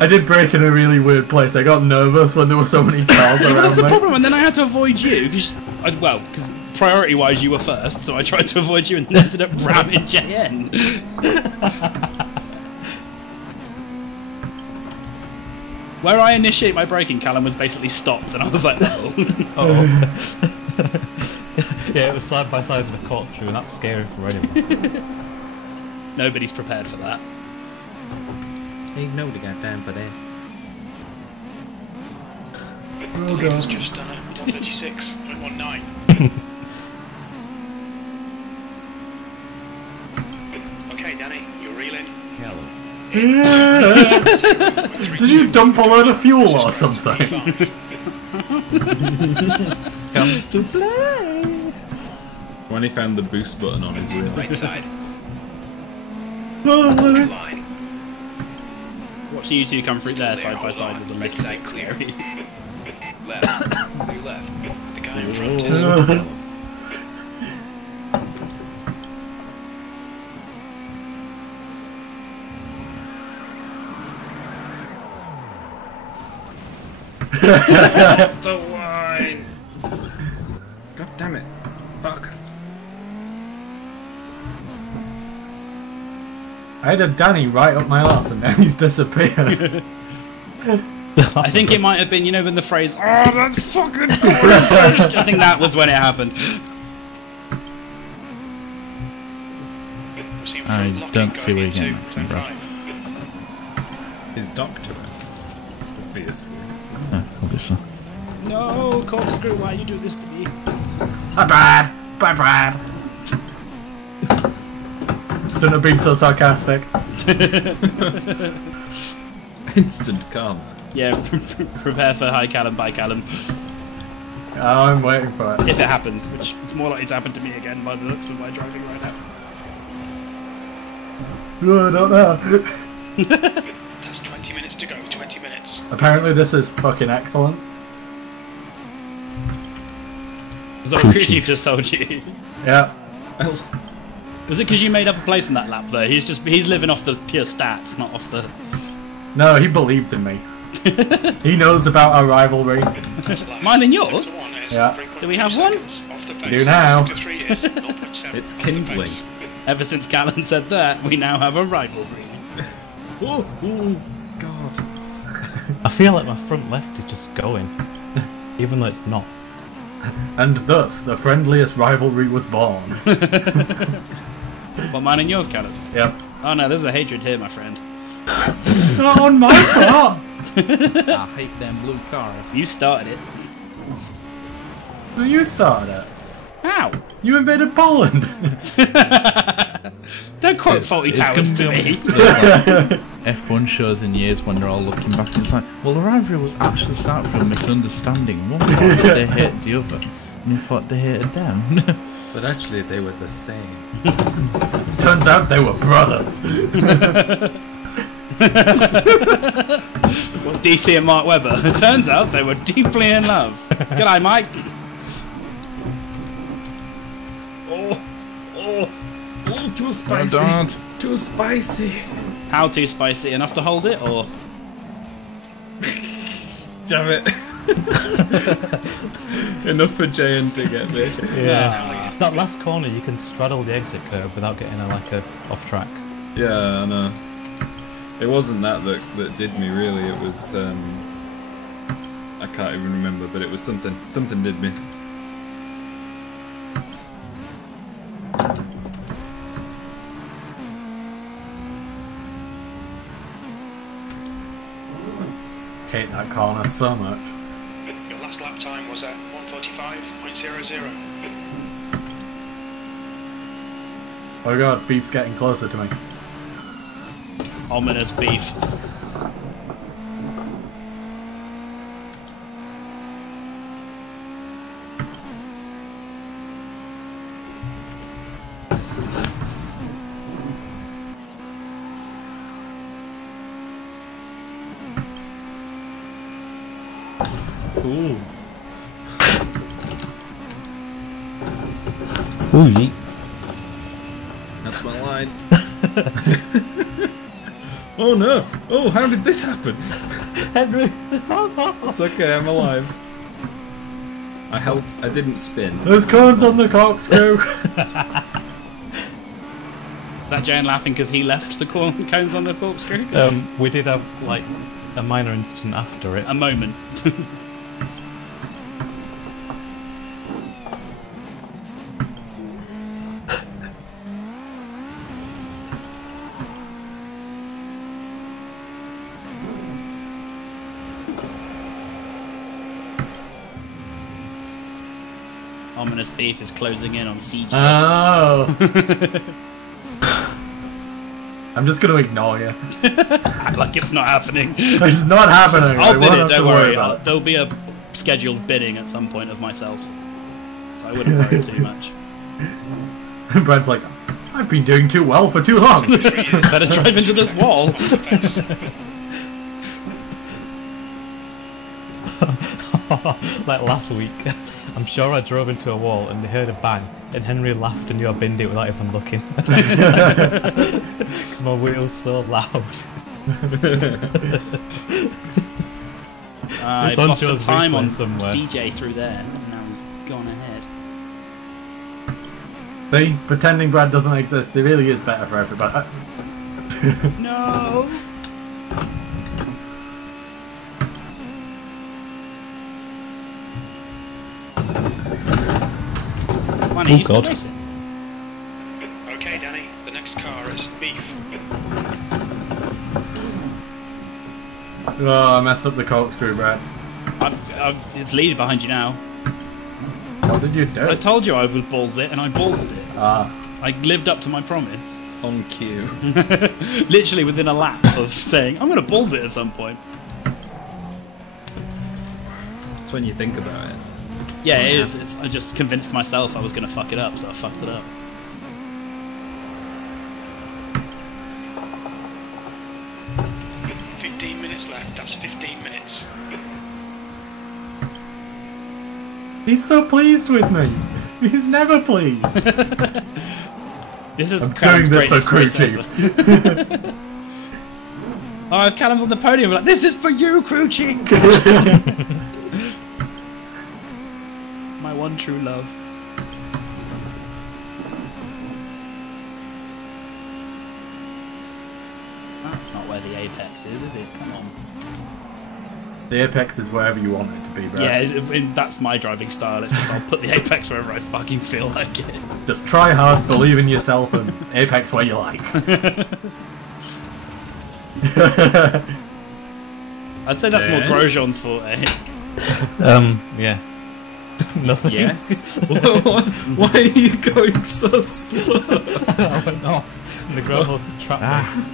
I did brake in a really weird place. I got nervous when there were so many cars That's around the me. problem, and then I had to avoid you because, because priority-wise you were first, so I tried to avoid you and then ended up ramming JN. Where I initiate my braking, Callum was basically stopped, and I was like, oh. Yeah, it was side by side with the corkscrew, and that's scary for anyone. Nobody's prepared for that. Ain't nobody got time for that. The leader's just done a 136.19. Okay, Danny, you're reeling. Did you dump a load of fuel or something? Come to play. When he found the boost button on his wheel. Right side. Oh, Line. Watching you two come through there side by side was a Right little side bit clear. scary. Left. Your left. The guy in front is. The line! God damn it. Fuck. I had a Danny right up my arse and now he's disappeared. I think it might have been, when the phrase, "oh, that's fucking gorgeous." I think that was when it happened. I don't see where you're getting that from, bro. His doctor. Obviously. Obviously. No, corkscrew, why you do this to me? Bye, Brad. Bye, Brad. Shouldn't have been so sarcastic. Instant karma. Yeah, prepare for high Callum, bye Callum. I'm waiting for it. If it happens, which it's more likely to happen to me again by the looks of my driving right now. I don't know. That's 20 minutes to go, 20 minutes. Apparently this is fucking excellent. Is that what crew chief just told you? Yeah. Was it because you made up a place in that lap though? He's living off the pure stats, not off the... No, he believes in me. He knows about our rivalry. Mine and yours? Yeah. Do we have one? We do now. It's kindling. Ever since Callum said that, we now have a rivalry. Oh, God. I feel like my front left is just going, even though it's not. And thus, the friendliest rivalry was born. What, mine and yours, Callum? Yep. Oh no, there's a hatred here, my friend. Not on my part! I hate them blue cars. You started it. No, you started it. How? You invaded Poland! Don't quote Faulty Towers to me. F1 shows in years when they're all looking back and it's like, well, the rivalry was actually started from a misunderstanding. One thought they hated the other, and you thought they hated them. But actually, they were the same. Turns out they were brothers. Well, DC and Mark Webber. It turns out they were deeply in love. G'day, Mike. Oh, too spicy. Don't. Too spicy. How too spicy? Enough to hold it, or? Damn it. Enough for Jayan to get me. Yeah. That last corner, you can straddle the exit curve without getting a off track. Yeah, I know. It wasn't that did me really. It was I can't even remember, but it was something. Something did me. Hate that corner so much. Your last lap time was at 1:45.00. Oh god, Beef's getting closer to me. Ominous beef. Ooh. Ooh, yeet. That's my line. Oh no! Oh, how did this happen? Henry! It's okay, I'm alive. I didn't spin. There's cones on the corkscrew! Is that Jan laughing because he left the cones on the corkscrew? We did have, a minor incident after it. A moment. Ominous beef is closing in on CJ. Oh! I'm just gonna ignore you. Act like it's not happening. It's not happening! I'll bid won't it, have to don't worry worry. about it. There'll be a scheduled bidding at some point of myself. So I wouldn't worry too much. Brad's like, I've been doing too well for too long! Better drive into this wall. Like last week, I'm sure I drove into a wall and they heard a bang, and Henry laughed and you binned it without even looking. Because my wheel's so loud. I on lost some Joe's time on replay somewhere. CJ through there, and now he's gone ahead. See? Pretending Brad doesn't exist, it really is better for everybody. No! Man, he used to race it. Okay, Danny, the next car is Beef. Oh, I messed up the corkscrew, Brad. It's leading behind you now. What did you do? I told you I would balls it, and I ballsed it. Ah. I lived up to my promise. On cue. Literally within a lap of saying, I'm going to balls it at some point. That's when you think about it. Yeah, it is. I just convinced myself I was going to fuck it up, so I fucked it up. Left, that's 15 minutes. He's so pleased with me. He's never pleased. This is I'm doing this for crew chief. Oh, if Callum's on the podium, I'm like, this is for you, crew chief. My one true love. That's not where the apex is it? Come on. The apex is wherever you want it to be, bro. Yeah, that's my driving style. It's just I'll put the apex wherever I fucking feel like it. Just try hard, believe in yourself, and apex where you like. I'd say that's more Grosjean's forte. Yeah. Nothing. Yes. Why are you going so slow? I went off. The Grosjean's trapped me.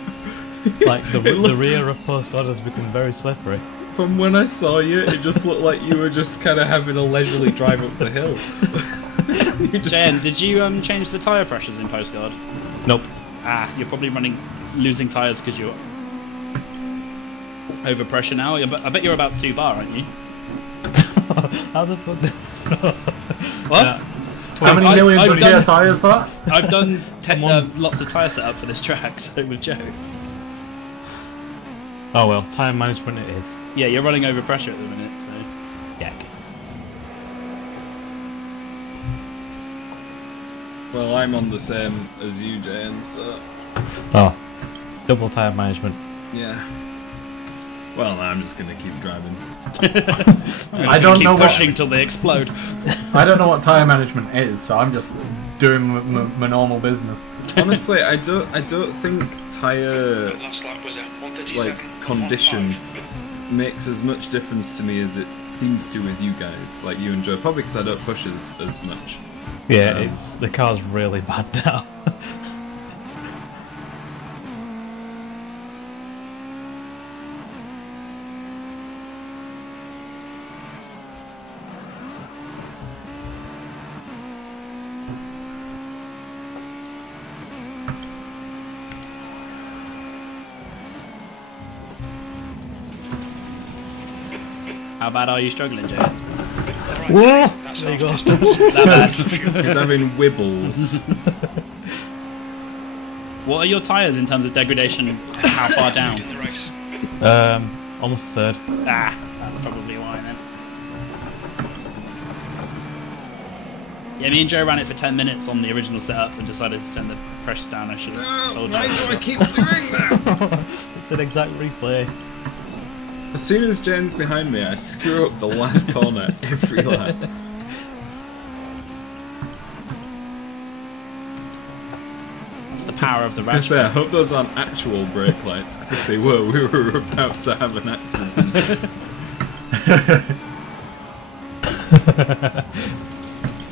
Like the rear of post orders become very slippery. From when I saw you, it just looked like you were just kind of having a leisurely drive up the hill. Jen, did you change the tyre pressures in post guard? Nope. You're probably losing tyres because you're over pressure now. I bet you're about 2 bar, aren't you? How the fuck? What? Yeah. How many millions of PSI is that? I've done lots of tyre setup for this track, so with Joe. Oh well, tyre management it is. Yeah, you're running over pressure at the minute, so... Yeah. Well, I'm on the same as you, Jane, so... Oh. Double tyre management. Yeah. Well, no, I'm just gonna keep driving. I don't know pushing till they explode. I don't know what tyre management is, so I'm just doing my normal business. Honestly, I don't think tyre condition makes as much difference to me as it seems to with you guys, like you and Joe. Probably because I don't push as much. Yeah, the car's really bad now. How bad are you struggling, Jay? Whoa! There you go. That bad. He's having wibbles. What are your tyres in terms of degradation? How far down? Almost a third. That's probably why then. Yeah, me and Joe ran it for 10 minutes on the original setup and decided to turn the pressures down. I should have told you. Why do I keep doing that? It's an exact replay. As soon as Jen's behind me, I screw up the last corner every lap. That's the power of the I was gonna say, I hope those aren't actual brake lights, because if they were, we were about to have an accident.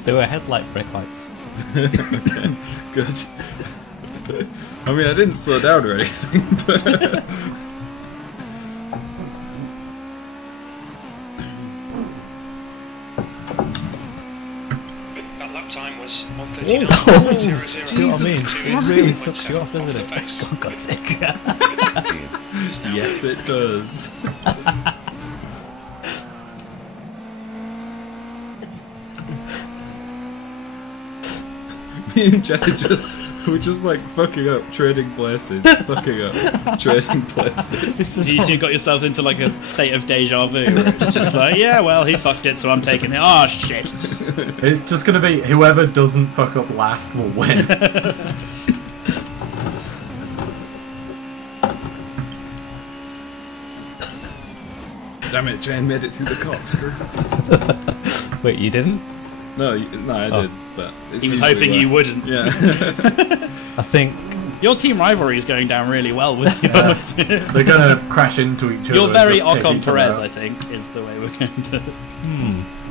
They were headlight brake lights. Okay, good. I mean, I didn't slow down or anything, but... Jesus Christ! It really sucks you off, doesn't it? For God's sake. Yes, it does. Me and Jesse we're just like fucking up, trading places, fucking up, trading places. You two got yourselves into like a state of deja vu. Where it's just like, yeah, well, he fucked it, so I'm taking it. Oh shit! It's just gonna be whoever doesn't fuck up last will win. Damn it, Jane made it through the corkscrew. Wait, you didn't? No, I did, but he was hoping you wouldn't. Yeah. I think your team rivalry is going down really well with you. They're gonna crash into each other. You're very Ocon Perez, I think, is the way we're going to.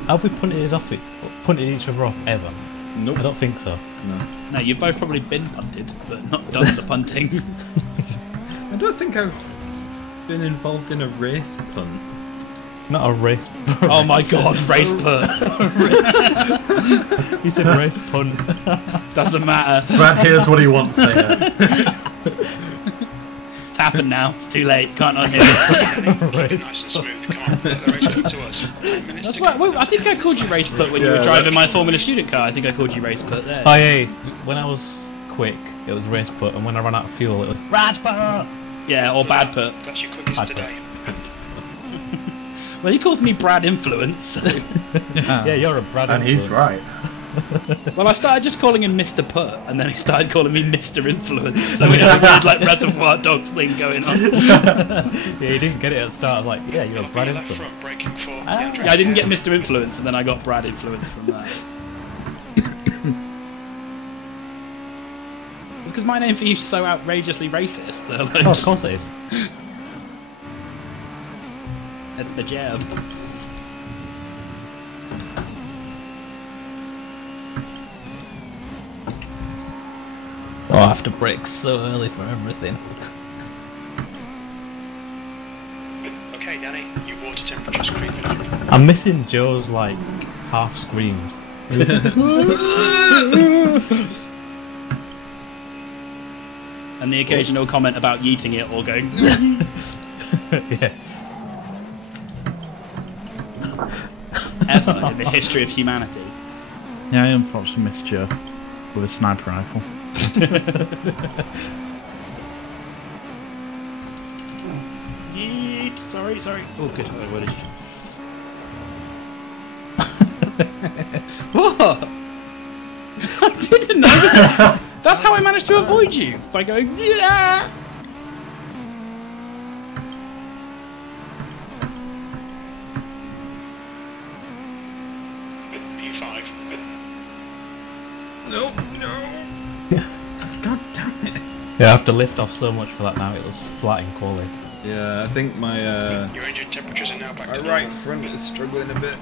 Have we punted each other off ever? Nope. I don't think so. No. No, you've both probably been punted, but not done the punting. I don't think I've been involved in a race punt. Not a race. Oh my god, race punt. You said race punt. Doesn't matter. Brad hears what he wants to hear. It's happened now. It's too late. Can't unhear it. Nice and smooth. Come on, let the race come to us. 10 minutes That's to right. go. Well, I think I called you race put when you were driving my Formula Student car. I think I called you race put there. Oh yeah, when I was quick, it was race put, and when I ran out of fuel, it was race put. Yeah, or bad put. That's your quickest Bad today. Well, he calls me Brad Influence. So. Yeah, you're a Brad. And he's right. Well, I started just calling him Mr. Put, and then he started calling me Mr. Influence. So we had a weird like Reservoir Dogs thing going on. Yeah, he didn't get it at the start. I was like, yeah, you're a Brad Left influence. front, braking for Yeah, I didn't get Mr. Influence, and then I got Brad Influence from that. It's because my name for you is so outrageously racist. That, like, Oh, of course it is. That's the jab. Oh, I have to brake so early for everything. Okay, Danny, your water temperature's creeping up. I'm missing Joe's like half screams. And the occasional comment about yeeting it or going. Yeah. Ever in the history of humanity. Yeah, I unfortunately missed Joe with a sniper rifle. Yeet. Sorry. Oh, good. Oh, what did you... What? I didn't know that. That's how I managed to avoid you, by going, yeah! P5. No. God damn it. Yeah, I have to lift off so much for that now. It was flat in quality. Yeah, I think my Your engine temperatures are now back to right normal. front is struggling a bit.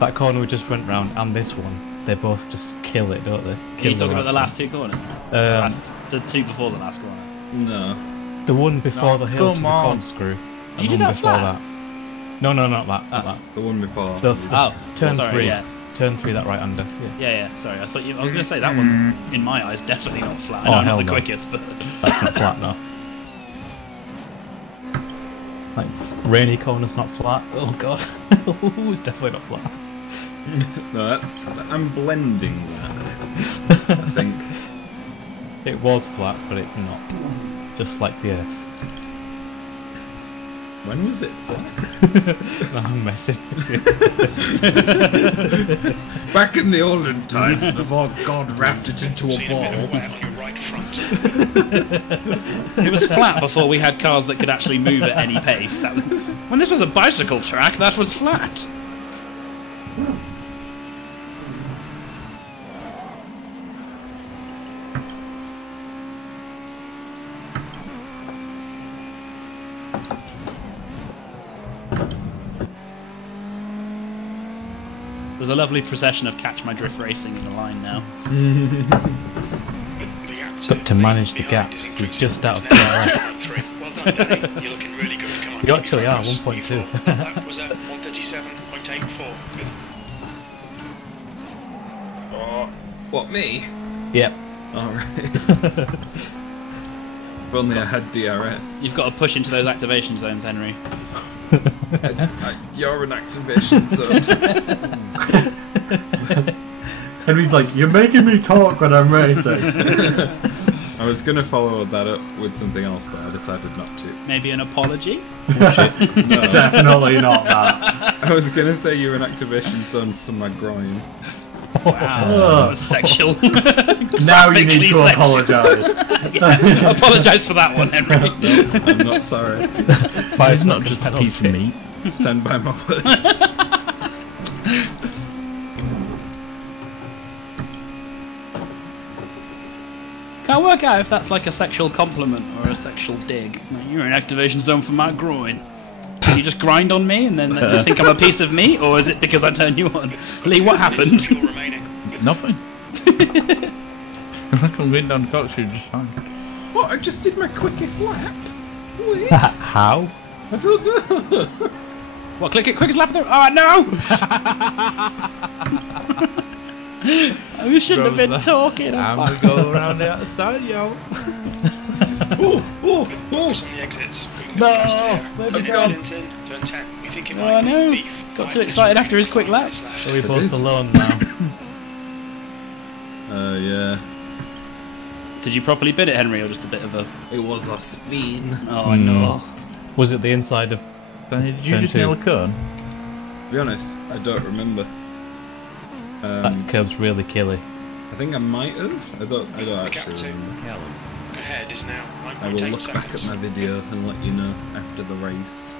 That corner we just went round and this one, they both just kill it, don't they? Are Kill you talking right about the last two corners? The two before the last corner. No. The one before the hill to come the on. corkscrew. And You did the one that before flat? that. No, not that. Not that. The one before. The turn sorry, 3. yeah. Turn 3, that right under. Yeah. Yeah, sorry. I thought I was going to say that one's, in my eyes, definitely not flat. Oh, I know hell I'm not no. the quickest, but... That's not flat, no. Like, rainy corner's not flat. Oh god. Ooh, it's definitely not flat. No, that's. I'm blending that. I think. It was flat, but it's not. Just like the earth. When was it flat? No, I'm messing. Back in the olden times, before God wrapped it into a Seen a bit ball. of wet on your right front. It was flat before we had cars that could actually move at any pace. When this was a bicycle track, that was flat. There's a lovely procession of Catch My Drift racing in the line now. The gap But to manage the gap, behind is you're increasing. just out of It's now DRS. 3. Well done, Danny. You're looking really good. Come on, You keep actually your are, focus. 1.2. That was at 137.84. Oh, what, me? Yep. Alright. If only I had DRS. You've got to push into those activation zones, Henry. You're an activation zone. Henry's like, you're making me talk when I'm racing. I was going to follow that up with something else, but I decided not to. Maybe an apology? No. Definitely not that. I was going to say you're an activation zone for my groin. Wow, that was sexual. Now you need Graphically to sexual. apologise. Apologise for that one, Henry. I'm not sorry. It's not just a piece of meat. Stand by my words. Can't work out if that's like a sexual compliment or a sexual dig. Like, you're an activation zone for my groin. Can you just grind on me and then you think I'm a piece of meat, or is it because I turn you on? Lee, what happened? Fuel remaining. Nothing. I can win down Coxshoe just fine. What? I just did my quickest lap? Wait. How? I don't know. What, click it, quickest lap of the... Oh, no! I shouldn't have been talking. I'm going to go around the outside, yo. Focus on the exits. No! Where's I've gone? gone. Turn 10. You think it Oh, might no. be Got too excited after his quick lap. Are we both alone now? Yeah. Did you properly bid it, Henry, or just a bit of a... It was a spin. Oh, no. Was it the inside of... Danny, did you Turn just two. nail a cone? To be honest, I don't remember. That curb's really killy. I think I might have. I don't actually Captain. remember. Ahead is now I will 9.8 look back at seconds. my video and let you know after the race.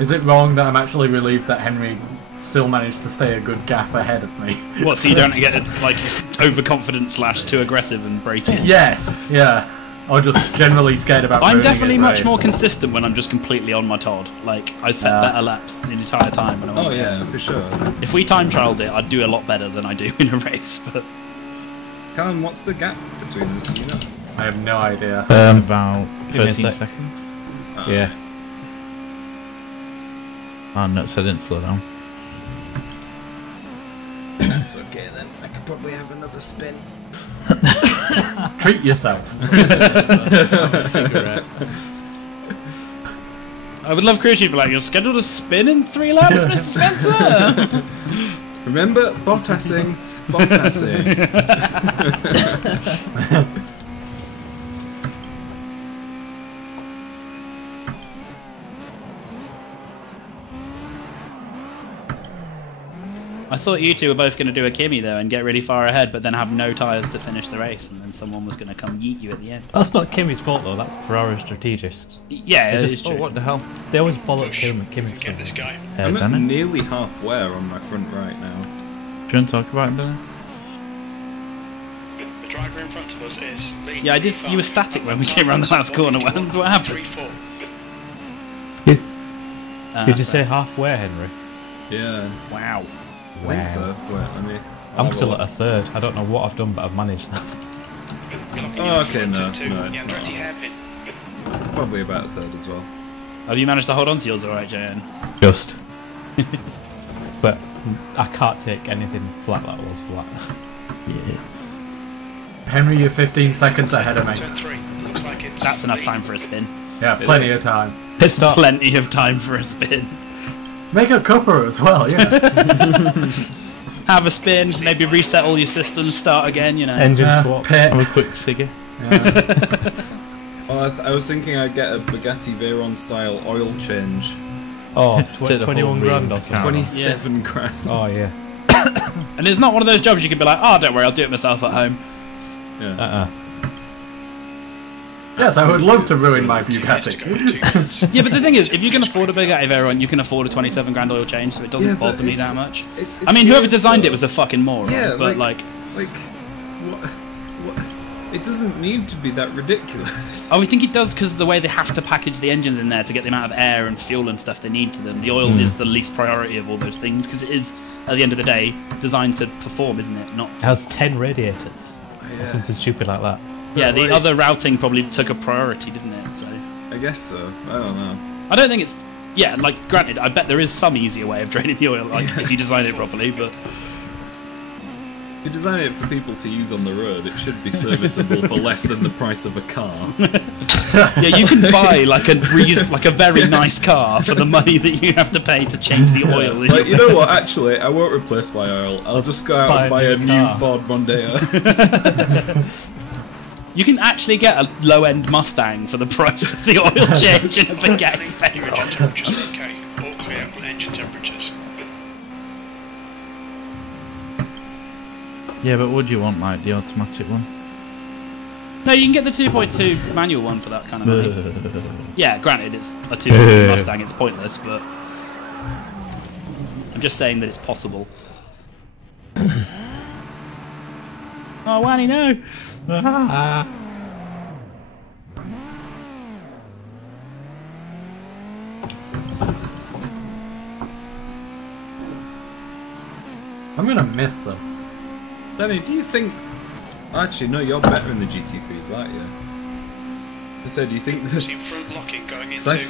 Is it wrong that I'm actually relieved that Henry still managed to stay a good gap ahead of me? What, so you don't get, like, overconfident / too aggressive and break it? Yes, yeah. Or just generally scared about I'm ruining definitely his much race. more consistent when I'm just completely on my Todd. Like, I set better laps the entire time. When I Oh yeah, for sure. If we time trialled it, I'd do a lot better than I do in a race, but... Callum, what's the gap between us? Do you know? I have no idea. About give me a 13 sec. seconds. Yeah. Oh, no, so I didn't slow down. That's okay then. I could probably have another spin. Treat yourself. Cigarette. I would love crew chief to be like, you're scheduled to spin in 3 laps, Mr. Spencer! Remember, Bottasing. Bottasing. I thought you two were both going to do a Kimmy though and get really far ahead, but then have no tyres to finish the race, and then someone was going to come yeet you at the end. That's not Kimmy's fault though, that's Ferrari strategists. Yeah, They it just- is true. Oh, what the hell? They always bollock Kimmy for Get some this reason. guy. I'm at Danny? nearly halfway on my front right now. Do you want to talk about it, Danny? The driver in front of us is Lee. Yeah, I did. You were static when we came around the last corner. What happened? 3-4. Did you say halfway, Henry? Yeah, Wow. I think so. Wait, let me. I'm still at a third. I don't know what I've done, but I've managed that. Oh, okay, no, Two. no, it's Yeah, not. 20 hairpin. Probably about a third as well. Have you managed to hold on to yours alright, JN? Just. But I can't take anything flat that was flat. Yeah. Henry, you're 15 seconds ahead of me. Turn 3. Looks like it's That's enough Lee. time for a spin. Yeah, plenty of time. Pit stop. Plenty of time for a spin. Make a cuppa as well, yeah. Have a spin, maybe reset all your systems, start again, you know. Engine swap. Pit. Have a quick ciggy. Well, I was thinking I'd get a Bugatti Veyron style oil change. Oh, Take the 21 whole grand wheel or something. 27 grand. Oh, yeah. And it's not one of those jobs you can be like, oh, don't worry, I'll do it myself at home. Yeah. Yes, I would love to ruin my Two minutes to go, 2 Bugatti. minutes. Yeah, but the thing is, if you can afford a Bugatti Veyron, you can afford a 27 grand oil change, so it doesn't Yeah, but bother me it's- that much. it's I mean, whoever weird, designed though. it was a fucking moron, Yeah, but like- like... What? It doesn't need to be that ridiculous. Oh, I think it does because the way they have to package the engines in there to get the amount of air and fuel and stuff they need to them. The oil is the least priority of all those things because it is, at the end of the day, designed to perform, isn't it? Not. It has 10 radiators. Or something stupid like that. Yeah, the like- other routing probably took a priority, didn't it? So I guess so. I don't know. I don't think it's. Yeah, like granted, I bet there is some easier way of draining the oil, like if you design it properly. But If you design it for people to use on the road, it should be serviceable for less than the price of a car. yeah, you can buy like a very nice car for the money that you have to pay to change the oil. in Like, your- you know what? Actually, I won't replace my oil. I'll just go out and buy a new car. Ford Mondeo. You can actually get a low-end Mustang for the price of the oil change in a Bugatti Engine Veyron. temperatures okay. All clear for engine temperatures. Yeah, but would you want like the automatic one? No, you can get the 2.2 manual one for that kind of money. Yeah, granted, it's a 2.2 Mustang, it's pointless, but I'm just saying that it's possible. Oh, Wanny, no! I'm gonna miss them. Danny, do you think... Actually, no, you're better in the GT3s, aren't you? I said, do you think that...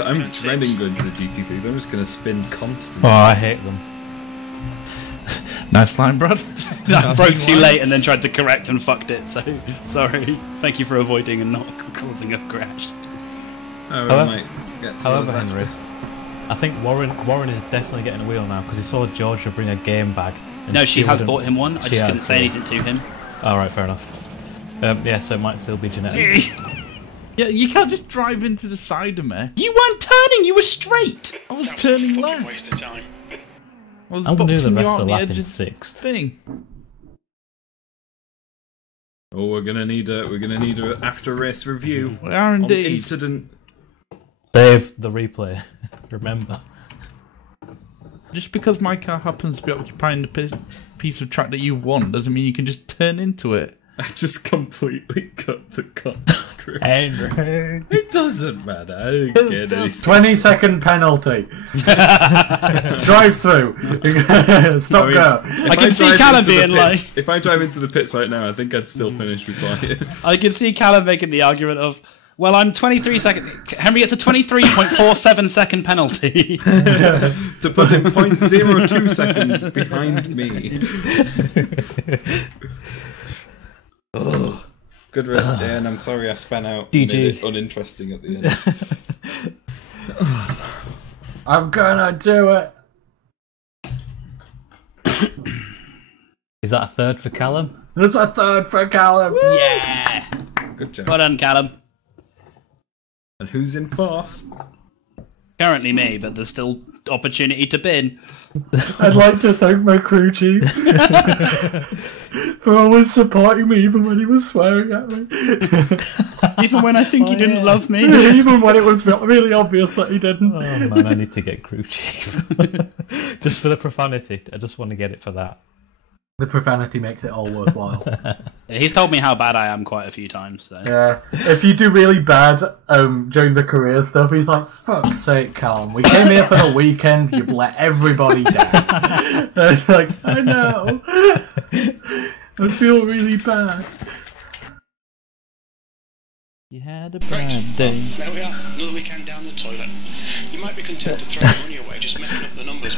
I'm dreading going to the GT3s, I'm just going to spin constantly. Oh, I hate them. Nice line, Brad. I broke too late and then tried to correct and fucked it, so sorry. Thank you for avoiding and not causing a crash. Oh, we might get to however, Henry, I think Warren is definitely getting a wheel now because he saw Georgia bring a game bag. No, she has bought him one. I just couldn't say anything to him. Alright, fair enough. Yeah, so it might still be genetic. Yeah, you can't just drive into the side of me. You weren't turning, you were straight! I was turning left. Waste of time. I was I'm gonna do the boxing you rest out of the on lap edge in of 6th. Thing. Oh, we're gonna need a after race review. We are indeed. On incident. Save the replay. Remember. Just because my car happens to be occupying the piece of track that you want doesn't mean you can just turn into it. I just completely cut the script. Henry. It doesn't matter. I didn't get it. 20-second penalty. Drive through. Stop go. I can see Callum being like... If I drive into the pits right now, I think I'd still finish before you. I can see Callum making the argument of, well, I'm 23 seconds... Henry gets a 23.47 second penalty. To put him 0.02 seconds behind me. Oh, good rest, Dan. I'm sorry I span out. GG. Made it uninteresting at the end. I'm gonna do it. Is that a third for Callum? There's a third for Callum. Yeah! Good job. Well done, Callum. And who's in 4th? Currently me, but there's still opportunity to bin. I'd like to thank my crew chief for always supporting me even when he was swearing at me. Even when I think he didn't love me. Even when it was really obvious that he didn't. Oh man, I need to get crew chief. Just for the profanity. I just want to get it for that. The profanity makes it all worthwhile. He's told me how bad I am quite a few times. So. Yeah, if you do really bad during the career stuff, he's like, fuck's sake, Callum, we came here for the weekend, you've let everybody down. It's like, I know. I feel really bad. You had a Great. bad day. Well, there we are. Another weekend down the toilet. You might be content to throw money away just making up the numbers.